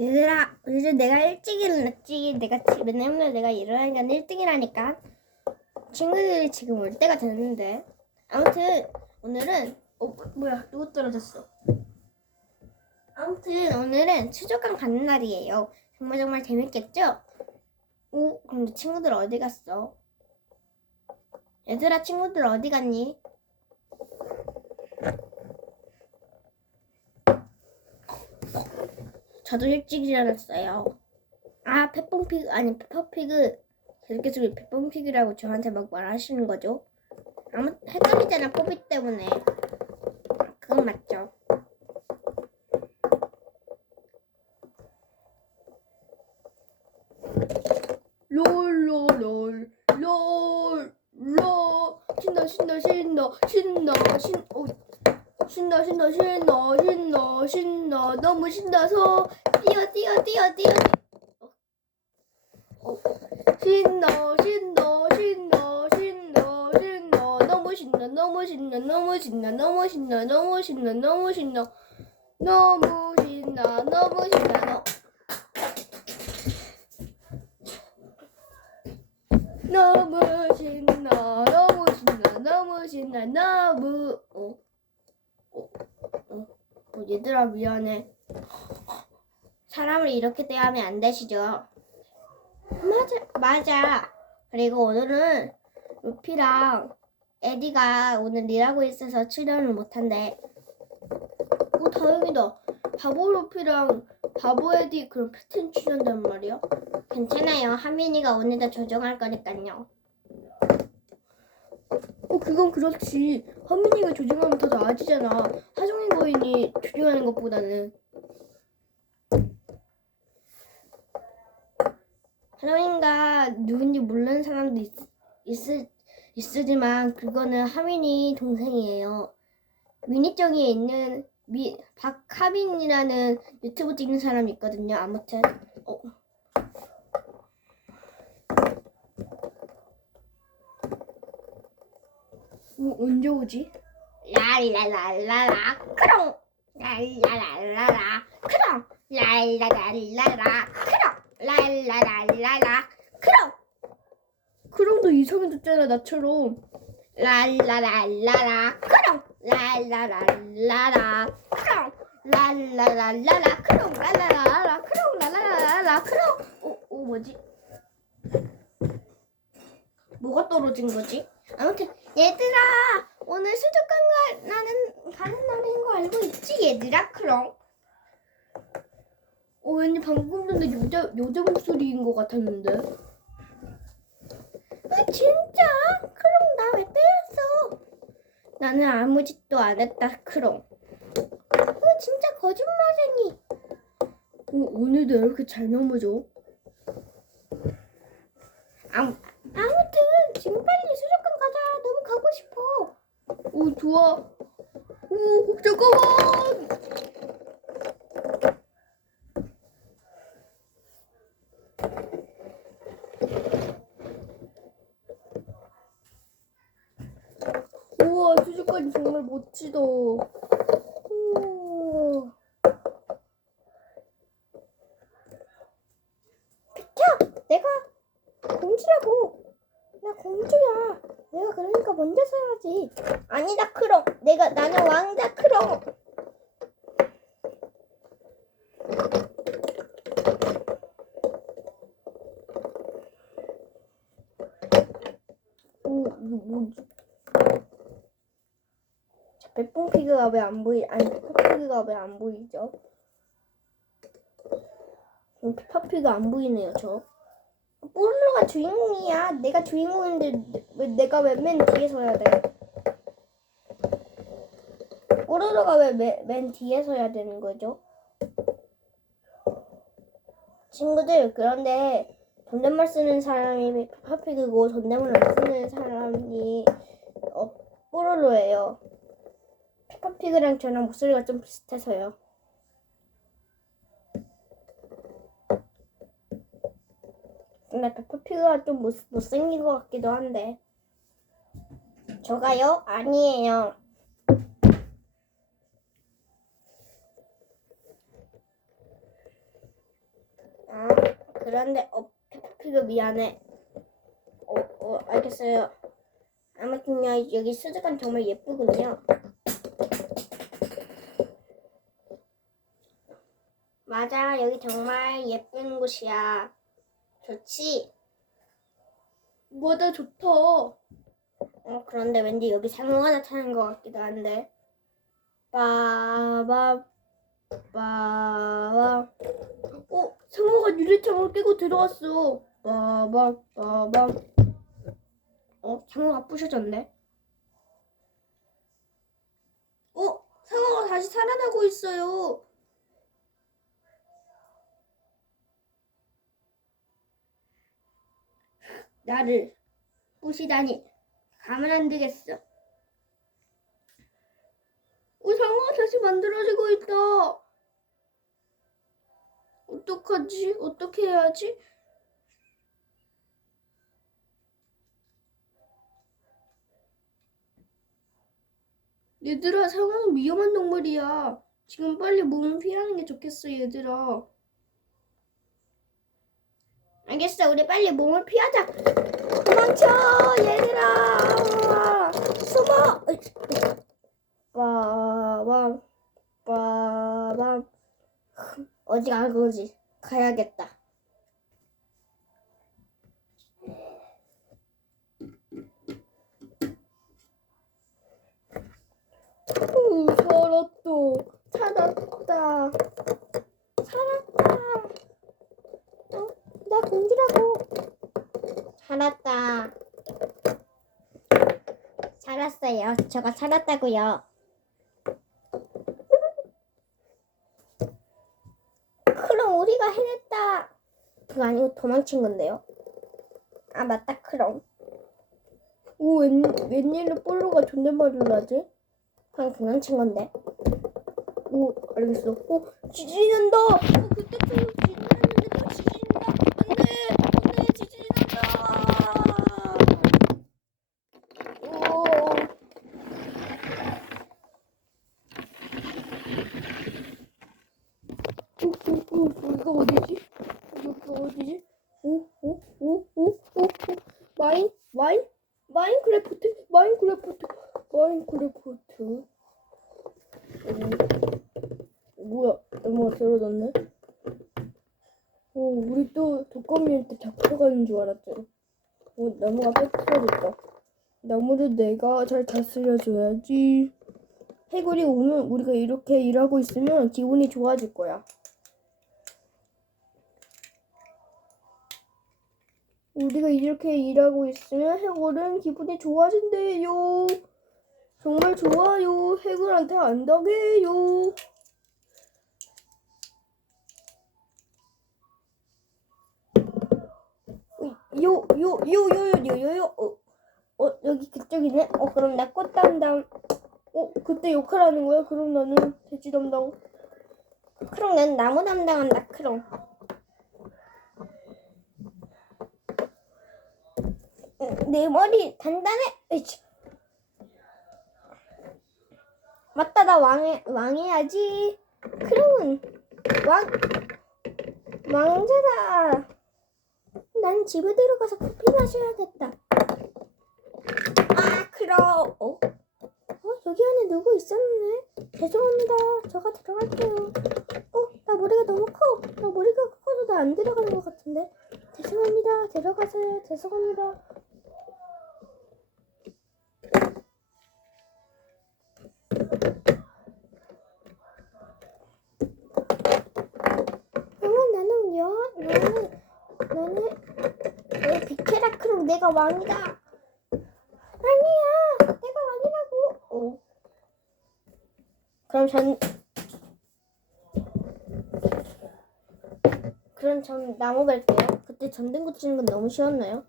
얘들아, 요즘 내가 일찍 일어났지. 내가 지- 맨날 내가 일어나니까 1등이라니까. 친구들이 지금 올 때가 됐는데. 아무튼 오늘은 어 뭐- 뭐야 누구 떨어졌어? 아무튼 오늘은 수족관 가는 날이에요. 정말 정말 재밌겠죠? 오, 근데 친구들 어디 갔어? 얘들아 친구들 어디 갔니? 저도 일찍 일어났어요. 아, 페뽕피그, 아니, 페퍼피그. 계속해서 왜 페뽕피그라고 저한테 막 말하시는 거죠? 아무, 헷갈리잖아, 포비 때문에. 아, 그건 맞죠. 롤롤롤 롤, 롤. 신나, 신나, 신나, 신나, 신, 어, 신나, 신나, 신나, 신나, 신나. 너무 신나서 뛰어, 뛰어, 뛰어, 뛰어. 어, 신나, 신나, 신나, 신나, 신나. 너무 신나, 너무 신나, 너무 신나, 너무 신나, 너무 신나, 너무 신나. 너무 신나, 너무 신나, 너. 너무 신나 너무 신나 너무 신나 너무 어, 어, 어, 어 얘들아 미안해 사람을 이렇게 대하면 안 되시죠 맞아 맞아 그리고 오늘은 루피랑 에디가 오늘 일하고 있어서 출연을 못한대 오 다행이다 바보 루피랑 바보 에디 그럼 패턴 출연단 말이야 괜찮아요. 하민이가 오늘도 조정할 거니까요. 어, 그건 그렇지. 하민이가 조정하면 더 나아지잖아. 하정인 거인이 조정하는 것보다는. 하정인가 누군지 모르는 사람도 있, 있을, 있으지만 그거는 하민이 동생이에요. 미니정에 있는 미, 박하빈이라는 유튜브 찍는 사람이 있거든요. 아무튼. 어. 어, 언제 오지? 라리라라라라 크롱 라리라라라라 크롱 라리라라라라 크롱 라리라라라라. 크롱! 크롱도 이성해졌잖아 나처럼. 라리라라라라. 크롱! 라리라라라라. 크롱! 라리라라라라. 크롱! 라라라라. 크롱! 라라라라. 크롱! 어, 어 뭐지? 뭐가 떨어진 거지? 아무튼 얘들아 오늘 수족관 가, 나는 가는 날인 거 알고 있지? 얘들아 크롱 어 왠지 방금 전에 여자 여자 목소리인 것 같았는데 아 진짜 크롱 나 왜 때렸어 나는 아무 짓도 안 했다 크롱 어 진짜 거짓말쟁이 어, 오늘도 이렇게 잘 넘어져 아무, 아무튼 지금 빨리 수족관 가자. 너무 가고 싶어. 오 좋아. 오 잠깐만. 우와 수족관이 정말 멋 우와. 비켜! 내가 공주라고. 나 공주야. 내가 그러니까 먼저 서야지. 아니다 크롱. 내가 나는 왕자 크롱. 오 이거 뭐지? 자, 백봉피그가 왜 안 보이? 아니 페퍼피그가 왜 안 보이죠? 음, 페퍼피그 안 보이네요 저. 뽀로로가 주인공이야. 내가 주인공인데 왜 내가 왜 맨 뒤에 서야 돼? 뽀로로가 왜 맨 뒤에 서야 되는 거죠? 친구들 그런데 존댓말 쓰는 사람이 페퍼피그고 존댓말 안 쓰는 사람이 어, 뽀로로예요. 페퍼피그랑 저랑 목소리가 좀 비슷해서요. 근데 페퍼피그가 좀 못, 못생긴 것 같기도 한데. 저가요? 아니에요. 그런데 어 페퍼피그 미안해. 어, 어 알겠어요. 아무튼요 여기 수족관 정말 예쁘군요. 맞아 여기 정말 예쁜 곳이야. 좋지? 뭐다 좋다. 어 그런데 왠지 여기 상어가 나타나는 것 같기도 한데. 빠밤 빠밤 어, 상어가 유리창을 깨고 들어왔어. 빠밤, 빠밤. 어 상어가 부셔졌네. 어, 상어가 다시 살아나고 있어요. 나를 부시다니 가만 안 두겠어. 어, 상어가 다시 만들어지고 있다. 어떡하지? 어떻게 해야지? 얘들아, 상어는 위험한 동물이야. 지금 빨리 몸을 피하는 게 좋겠어, 얘들아. 알겠어 우리 빨리 몸을 피하자. 도망쳐 얘들아 숨어. 빠밤 빠밤 어디 갈 거지? 가야겠다. 오, 살았다. 살았다. 살았다. 어? 나 공주라고. 살았다. 살았어요. 저가 살았다고요. 그럼 우리가 해냈다. 그거 아니고 도망친 건데요. 아 맞다 크롱. 오, 웬, 웬일로 볼로가 존댓말을 하지? 그냥 도망친 건데. 오, 알겠어. 오, 지진이 난다. 어, 그때처럼 지진이 났는데 또 지진이 나. 안 돼. 안 돼. 지진이 난다. 오. 오, 오, 오, 여기가 어디지? 여기가 어디지? 오, 오, 오, 오, 오, 오. 마인, 마인, 마인크래프트, 마인크래프트, 마인크래프트. 오. 뭐야, 나무가 떨어졌네. 오, 우리 또 독거미한테 잡혀가는 줄 알았죠. 오, 나무가 뺏겨졌다. 나무를 내가 잘 다스려줘야지. 해골이 오면 우리가 이렇게 일하고 있으면 기분이 좋아질 거야. 우리가 이렇게 일하고 있으면 해골은 기분이 좋아진대요. 정말 좋아요. 해골한테 안 당해요. 요, 요, 요, 요, 요, 요, 요, 어, 어, 여기 그쪽이네? 어, 그럼 나 꽃 담당. 어, 그때 욕하라는 거야? 그럼 나는 돼지 담당. 그럼 난 나무 담당한다, 그럼. 내 머리 단단해. 으이치. 맞다 나 왕해 왕해야지. 크롱은 왕 왕자다. 난 집에 들어가서 커피 마셔야겠다. 아 크롱. 어? 어 여기 안에 누구 있었네. 죄송합니다. 저가 들어갈게요. 어, 나 머리가 너무 커. 나 머리가 커서 나 안 들어가는 것 같은데. 죄송합니다. 들어가세요. 죄송합니다. 내가 왕이다. 아니야. 내가 왕이라고. 어. 그럼 전 그럼 전 나무 벨게요. 그때 전등구 치는 건 너무 쉬웠나요?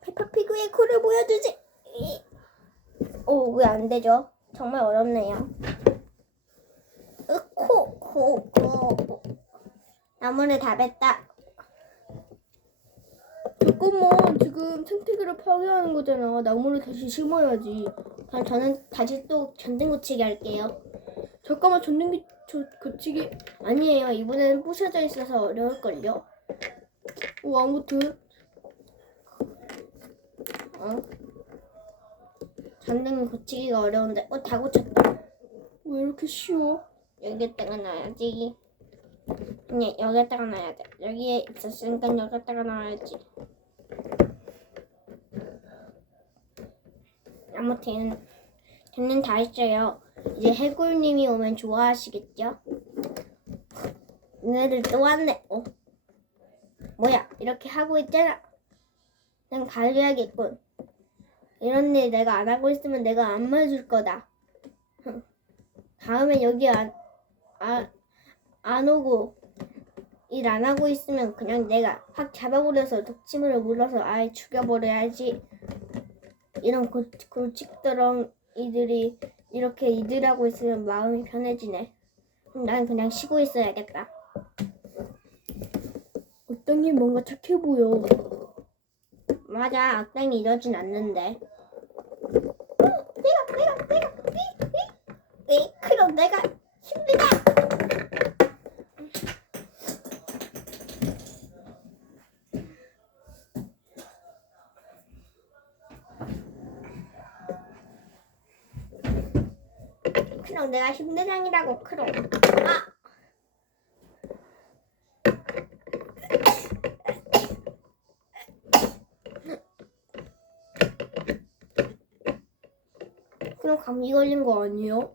페퍼피그의 코를 보여주지. 오, 왜 안 되죠? 정말 어렵네요. 으, 코, 코, 코. 나무를 다 뱉다. 잠깐만, 지금 생태계를 파괴하는 거잖아. 나무를 다시 심어야지. 그럼 저는 다시 또 전등구 치기 할게요. 잠깐만, 전등 기, 저 거치기 아니에요. 이번에는 부셔져 있어서 어려울걸요. 어, 아무튼 어? 전등 고치기가 어려운데, 어, 다 고쳤다. 왜 이렇게 쉬워? 여기에다가 놔야지. 아니, 여기에다가 놔야 돼. 여기에 있었으니까 여기에다가 놔야지. 아무튼, 저는 다 했어요. 이제 해골님이 오면 좋아하시겠죠? 오늘을 또 왔네. 어? 뭐야, 이렇게 하고 있잖아. 난 가려야겠군. 이런 일 내가 안 하고 있으면 내가 안 맞을 거다. 다음에 여기 안, 안, 안 오고 일 안 하고 있으면 그냥 내가 확 잡아버려서 독침으로 물어서 아예 죽여버려야지. 이런 골, 골칫더렁 이들이 이렇게 이들하고 있으면 마음이 편해지네. 난 그냥 쉬고 있어야겠다. 어떤 뭔가 착해 보여. 맞아, 악당이 이러진 않는데. 어, 내가, 내가, 내가, 이, 이, 이, 그럼 내가 힘들다. 내가 힘내장이라고 크롱. 아. 그럼 감기 걸린 거 아니에요?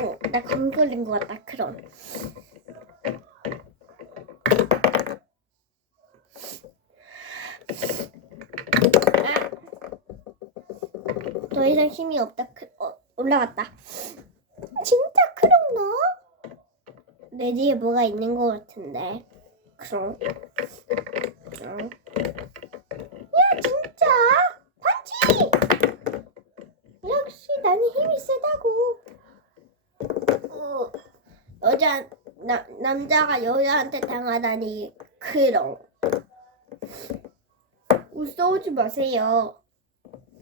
어, 나 감기 걸린 거 같다, 그럼. 이상 힘이 없다, 크, 어, 올라갔다. 진짜 너? 내 뒤에 뭐가 있는 거 같은데. 그럼. 어. 야 진짜 반지 역시 나는 힘이 세다고 어, 여자 나, 남자가 여자한테 당하다니 그럼 우 싸우지 마세요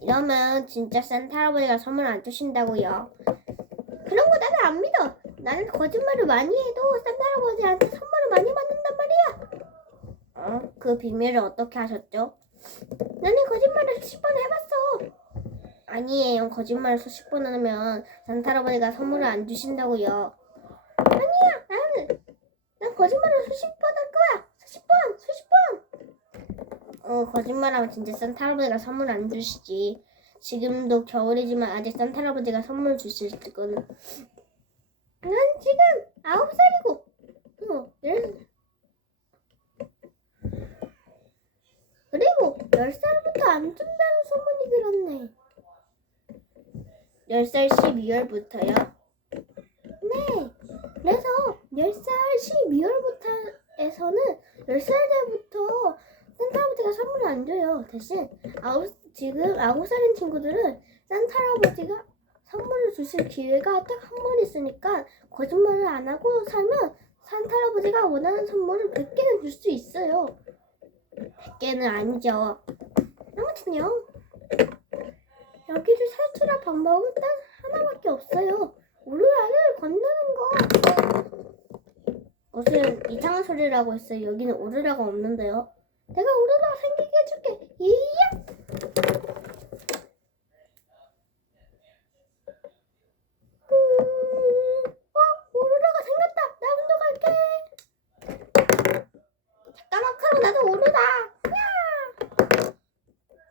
이러면 진짜 산타 할아버지가 선물 안 주신다고요 그런 거 나는 안 믿어 나는 거짓말을 많이 해도 산타 할아버지한테 선물을 많이 받는단 말이야 어? 그 비밀을 어떻게 하셨죠? 나는 거짓말을 수십 번 해봤어. 아니에요. 거짓말을 수십 번 하면 산타 할아버지가 선물을 안 주신다고요. 아니야. 나는 난 거짓말을 수십 번 할 거야. 수십 번, 수십 번. 어, 거짓말하면 진짜 산타 할아버지가 선물 안 주시지. 지금도 겨울이지만 아직 산타 할아버지가 선물 주실 거는. 난 지금 아홉 살이고, 어, 열, 그리고 10살부터 안 준다는 소문이 들었네. 10살 12월부터요? 네. 그래서 10살 12월부터 에서는 10살 때부터 산타할아버지가 선물을 안 줘요. 대신 아홉, 지금 9살인 친구들은 산타 할아버지가 선물을 주실 기회가 딱 한 번 있으니까 거짓말을 안 하고 살면 산타 할아버지가 원하는 선물을 100개는 줄 수 있어요. 100개는 아니죠. 아무튼요. 여기를 탈출할 방법은 딱 하나밖에 없어요. 오르라를 건너는 거. 무슨 이상한 소리를 하고 있어요. 여기는 오르라가 없는데요. 내가 오르라 생기게 해줄게. 이야! 음, 어!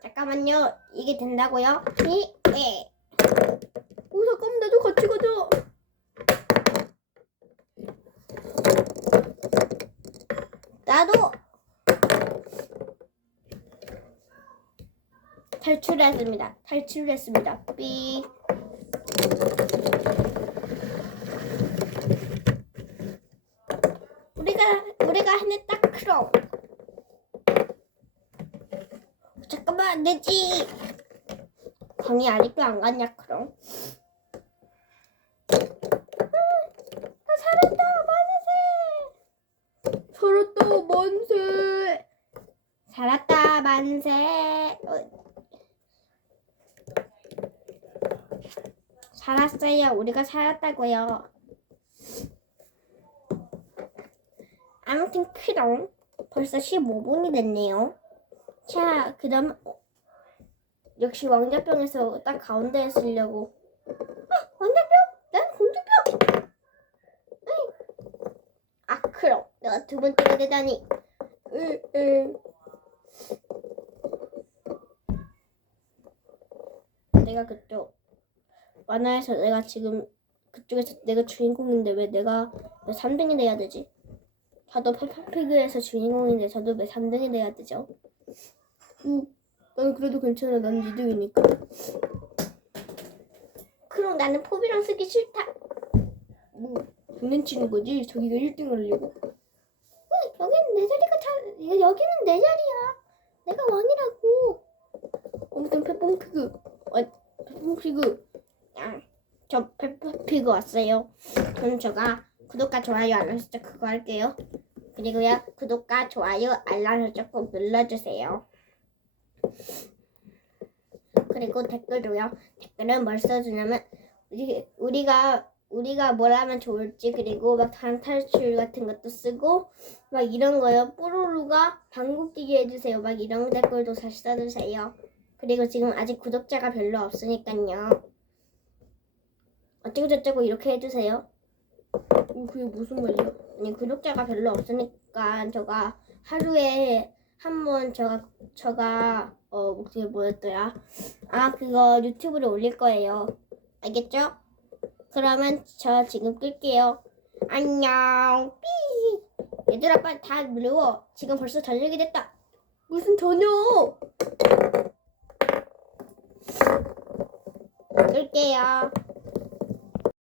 잠깐만요. 이게 된다고요? 이, 예. 오 잠깐만 나도 같이 가자. 나도 탈출했습니다. 탈출했습니다. 삐. 우리가 우리가 해냈다 크롱. 잠깐만 안 되지. 광이 아직도 안 갔냐 크롱? 나 살았다 만세. 살았다 만세. 만세. 살았어요. 우리가 살았다고요. 아무튼 크롱 벌써 15분이 됐네요. 자, 어, 역시 왕자병에서 딱 가운데에 쓰려고. 아, 왕자병? 난 공주병. 아, 크롱 내가 두 번째가 되다니. 으, 으. 내가 그쪽 만화에서 내가 지금 그쪽에서 내가 주인공인데 왜 내가 왜 3등이 돼야 되지? 저도 페퍼피그에서 주인공인데 저도 왜 3등이 돼야 되죠? 응. 난 그래도 괜찮아. 난 2등이니까. 그럼 나는 포비랑 쓰기 싫다. 뭐 장난치는 거지? 저기가 1등 하려고. 응, 여기는 내 자리가 잘 여기는 내 자리야. 내가 왕이라고. 아무튼 페퍼피그. 아, 페퍼피그. 아, 저 페퍼피그 왔어요. 그럼 제가 구독과 좋아요 알람 설정 그거 할게요. 그리고요 구독과 좋아요 알람 설정 꼭 눌러주세요. 그리고 댓글도요. 댓글은 뭘 써주냐면 우리 우리가 우리가 뭘 하면 좋을지 그리고 막 다른 탈출 같은 것도 쓰고 막 이런 거요. 뽀로로가 방구 끼게 해주세요. 막 이런 댓글도 다시 써주세요. 그리고 지금 아직 구독자가 별로 없으니까요. 어쩌고 저쩌고 이렇게 해주세요. 어, 그게 무슨 말이야? 아니 구독자가 별로 없으니까 저가 하루에 한번 저가 저가 어 그게 뭐였더라? 아 그거 유튜브에 올릴 거예요. 알겠죠? 그러면 저 지금 끌게요. 안녕. 삐. 얘들아 빨리 다 누워. 지금 벌써 저녁이 됐다. 무슨 저녁? 끌게요.